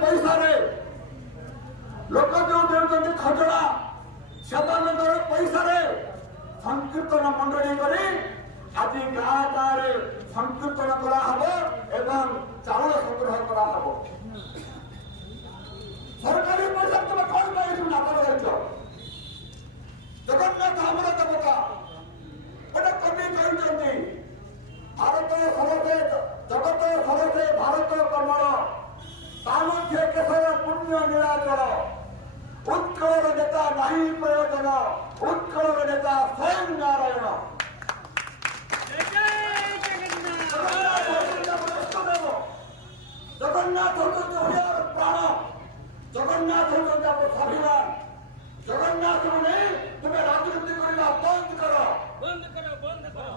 पैसा लोक जो दे खजड़ा से पैसा संकीर्तन मंडली कर आज गाँ गाँव संकीर्तन कराहब एवं चाउल संग्रह कराहब। सरकारी पैसा तुम कौन पाई नाटक कर जगन्नाथ आमर देवता गोटे कवि कहते भारत सरसे जगत सरसे भारत कमल तामुध्य केशर पुण्य नीलाचल उत्कल नेता नहीं प्रयोजन उत्कल नेता स्वयं नारायण। जगन्नाथ होते ओडियार प्राण जगन्नाथ होते आप स्वाभिमान जगन्नाथ नहीं तुम्हें राजनीति करना बंद करो बंद करो बंद करो।